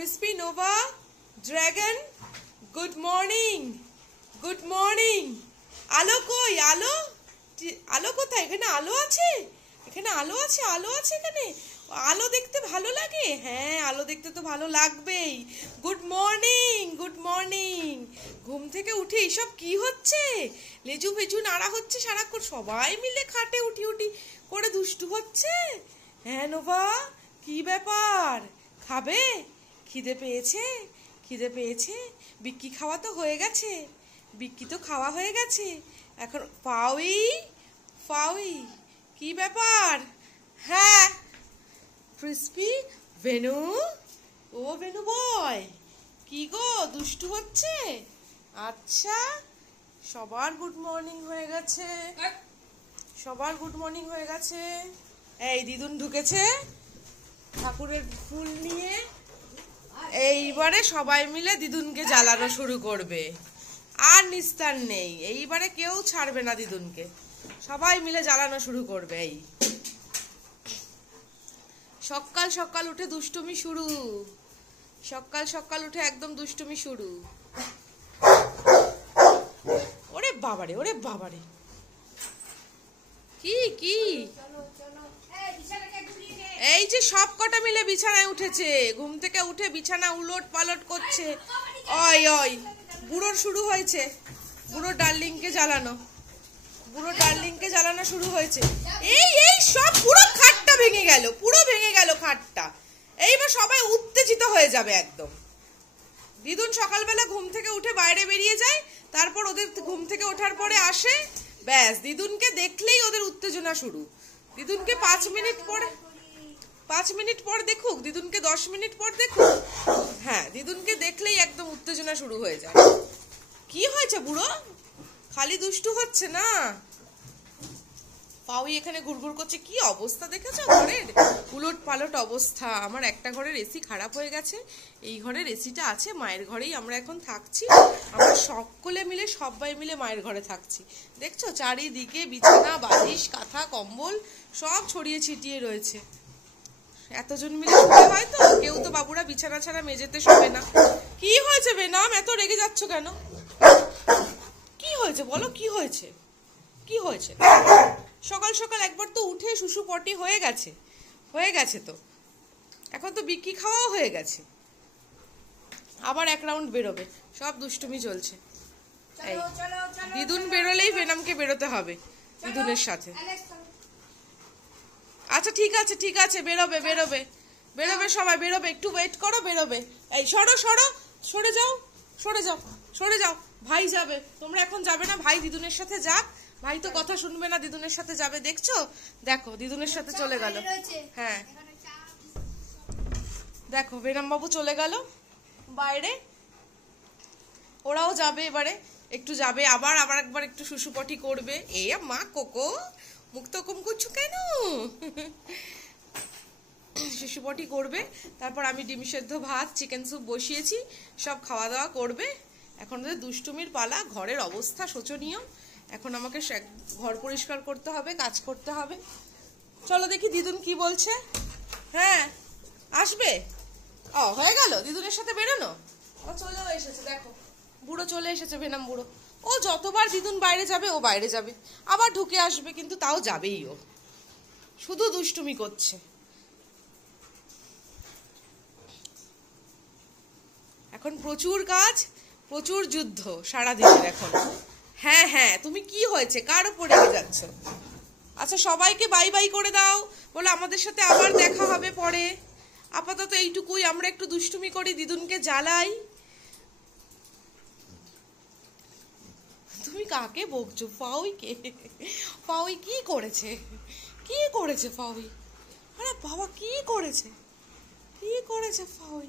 Crispy Nova, Dragon, good morning. Good morning. আলো কই? আলো? আলো কোথায়? এখানে আলো আছে? এখানে আলো আছে? আলো আছে এখানে? আলো দেখতে ভালো লাগে? হ্যাঁ, আলো দেখতে তো ভালো লাগবেই। Good morning, good morning. ঘুম থেকে উঠে এইসব কি হচ্ছে? লেজু ফেজু নাড়া হচ্ছে সারাক্ষণ, সবাই মিলে খাটে উঠি উঠি করে দুষ্টু হচ্ছে। হ্যাঁ নোভা, কি ব্যাপার? খাবে? খিদে পেয়েছে? খিদে পেয়েছে? বিক্কি খাওয়া তো হয়ে গেছে, বিক্কি তো খাওয়া হয়ে গেছে। এখন পাউই পাউই, কি ব্যাপার? হ্যাঁ ক্রিস্পি, ভেনু, ও ভেনু বয়, কি গো দুষ্টু হচ্ছে? আচ্ছা, সবার গুড মর্নিং হয়ে গেছে, সবার গুড মর্নিং হয়ে গেছে। এই দিদুন ঢুকেছে ঠাকুরের ফুল নিয়ে, এইবারে সবাই মিলে দিদুনকে জ্বালানো শুরু করবে, আর নিস্তার নেই। এইবারে কেউ ছাড়বে না দিদুনকে, সবাই মিলে জ্বালানো শুরু করবে। এই সকাল সকাল উঠে দুষ্টুমি শুরু, সকাল সকাল উঠে একদম দুষ্টুমি শুরু। ওরে বাবারে, ওরে বাবারে, কি কি? এই যে সব কটা মিলে বিছানায় উঠেছে, ঘুম থেকে উঠে বিছানা উলট পালট করছে। ওই ওই, বুড়োর শুরু হয়েছে, বুড়ো ডার্লিংকে জ্বালানো, বুড়ো ডার্লিংকে জ্বালানো শুরু হয়েছে। এই এই সব পুরো খাটটা ভেঙে গেল, পুরো ভেঙে গেল খাটটা। এইবার সবাই উত্তেজিত হয়ে যাবে একদম। দিদুন সকালবেলা ঘুম থেকে উঠে বাইরে বেরিয়ে যায়, তারপর ওদের ঘুম থেকে ওঠার পরে আসে, ব্যাস দিদুনকে দেখলেই ওদের উত্তেজনা শুরু। দিদুনকে 5 মিনিট পরে, 5 মিনিট পর দেখুক, দিদুনকে 10 মিনিট পর দেখুক, হ্যাঁ দিদুনকে দেখলেই একদম উত্তেজনা শুরু হয়ে যায়। কি হয়েছে বুড়ো? খালি দুষ্টু হচ্ছে না? পাউই এখানে ঘুরঘুর করছে। কি অবস্থা দেখেছো ঘরের? উলট পালট অবস্থা। আমার একটা ঘরের এসি খারাপ হয়ে গেছে, এই ঘরের এসিটা আছে, মায়ের ঘরেই আমরা এখন থাকছি। আমরা সকলে মিলে, সবাই মিলে মায়ের ঘরে থাকছি। দেখছো চারিদিকে বিছানা, বালিশ, কাঁথা, কম্বল সব ছড়িয়ে ছিটিয়ে রয়েছে। এতজন মিলে শুতে হয় তো, কেউ তো বাবুরা বিছানা ছাড়া মেঝেতে শোবে না। কি হয়েছে বেনাম, এত রেগে যাচ্ছ কেন? কি হয়েছে বলো, কি হয়েছে? কি হয়েছে? সকাল সকাল একবার তো উঠে শুশু পটি হয়ে গেছে, হয়ে গেছে তো, এখন তো বিক্কি খাওয়াও হয়ে গেছে, আবার এক রাউন্ড বেরোবে। সব দুষ্টুমি চলছে। এই দিদুন বেরোলেই ভেনামকে বেরোতে হবে দিদুনের সাথে। আচ্ছা ঠিক আছে, ঠিক আছে, বেরোবে বেরোবে বেরোবে, সবাই বেরোবে, একটু ওয়েট করো, বেরোবে। এই সরো সরো, সরে যাও, সরে যাও, সরে যাও। ভাই যাবে, তোমরা এখন যাবে না, ভাই দিদুনের সাথে যাক। ভাই তো কথা শুনবে না, দিদুনের সাথে যাবে। দেখছো, দেখো দিদুনের সাথে চলে গেল। হ্যাঁ দেখো বেনাম বাবু চলে গেল বাইরে, ওরাও যাবে এবারে, একটু যাবে, আবার আবার একবার একটু শুশুপটি করবে। এ মা কোকো, মুখ তো কম করছো কেন? শুশুপটি করবে, তারপর আমি ডিম সেদ্ধ, ভাত, চিকেন স্যুপ বসিয়েছি, সব খাওয়া দাওয়া করবে। এখন ওদের দুষ্টুমির পালা। ঘরের অবস্থা শোচনীয়। এখন আমাকে ঘর পরিষ্কার করতে হবে, কাজ করতে হবে। চলো দেখি দিদুন কি বলছে। হ্যাঁ আসবে? ও হয়ে গেল দিদুনের সাথে বেরোনো, ও চলেও এসেছে। দেখো বুড়ো চলে এসেছে, ভেনাম বুড়ো। ও যতবার দিদুন বাইরে যাবে ও বাইরে যাবে, আবার ঢুকে আসবে, কিন্তু তাও যাবেই ও, শুধু দুষ্টুমি করছে। এখন প্রচুর কাজ, প্রচুর যুদ্ধ সারাদিনের এখন। হ্যাঁ হ্যাঁ, তুমি কি হয়েছে, কার উপর রেগে যাচ্ছ? আচ্ছা সবাইকে বাই বাই করে দাও, বলে আমাদের সাথে আবার দেখা হবে পরে। আপাতত এইটুকুই, আমরা একটু দুষ্টুমি করি, দিদুনকে জ্বালাই। তুমি কাকে বকছো? পাউইকে? পাউই কি করেছে? কি করেছে পাউই? আরে বাবা, কি করেছে? কি করেছে পাউই?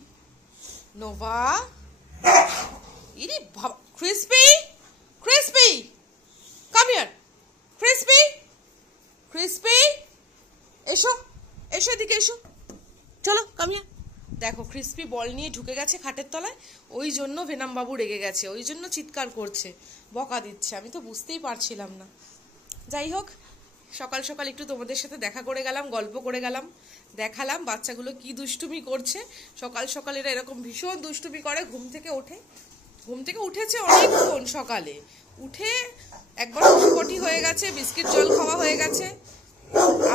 নোভা, ইরে বাবা, Crispy, Crispy, come here, Crispy, Crispy, এসো, এসো এদিকে এসো, চলো কাম হিয়ার। দেখো ক্রিসপি বল নিয়ে ঢুকে গেছে খাটের তলায়, ওই জন্য ভেনাম বাবু রেগে গেছে, ওই জন্য চিৎকার করছে, বকা দিচ্ছে। আমি তো বুঝতেই পারছিলাম না। যাই হোক, সকাল সকাল একটু তোমাদের সাথে দেখা করে গেলাম, গল্প করে গেলাম। দেখালাম বাচ্চাগুলো কি দুষ্টুমি করছে। সকাল সকাল এরা এরকম ভীষণ দুষ্টুমি করে। ঘুম থেকে উঠেছে অনেকক্ষণ সকালে, উঠে একবার পটি হয়ে গেছে, বিস্কিট জল খাওয়া হয়ে গেছে,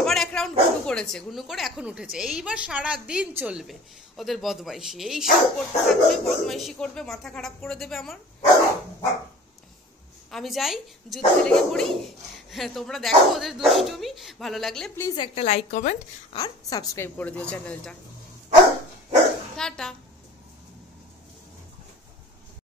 আবার এক রাউন্ড ঘুনু করেছে, ঘুনু করে এখন উঠেছে। এইবার সারা দিন চলবে ওদের বদমাইশি, এই সব করতে থাকবে, বদমাইশি করবে, মাথা খারাপ করে দেবে আমার। আমি যাই যুদ্ধে লেগে পড়ি। তোমরা দেখো ওদের দুষ্টুমি। ভালো লাগলে প্লিজ একটা লাইক, কমেন্ট আর সাবস্ক্রাইব করে দিও চ্যানেলটা। টাটা।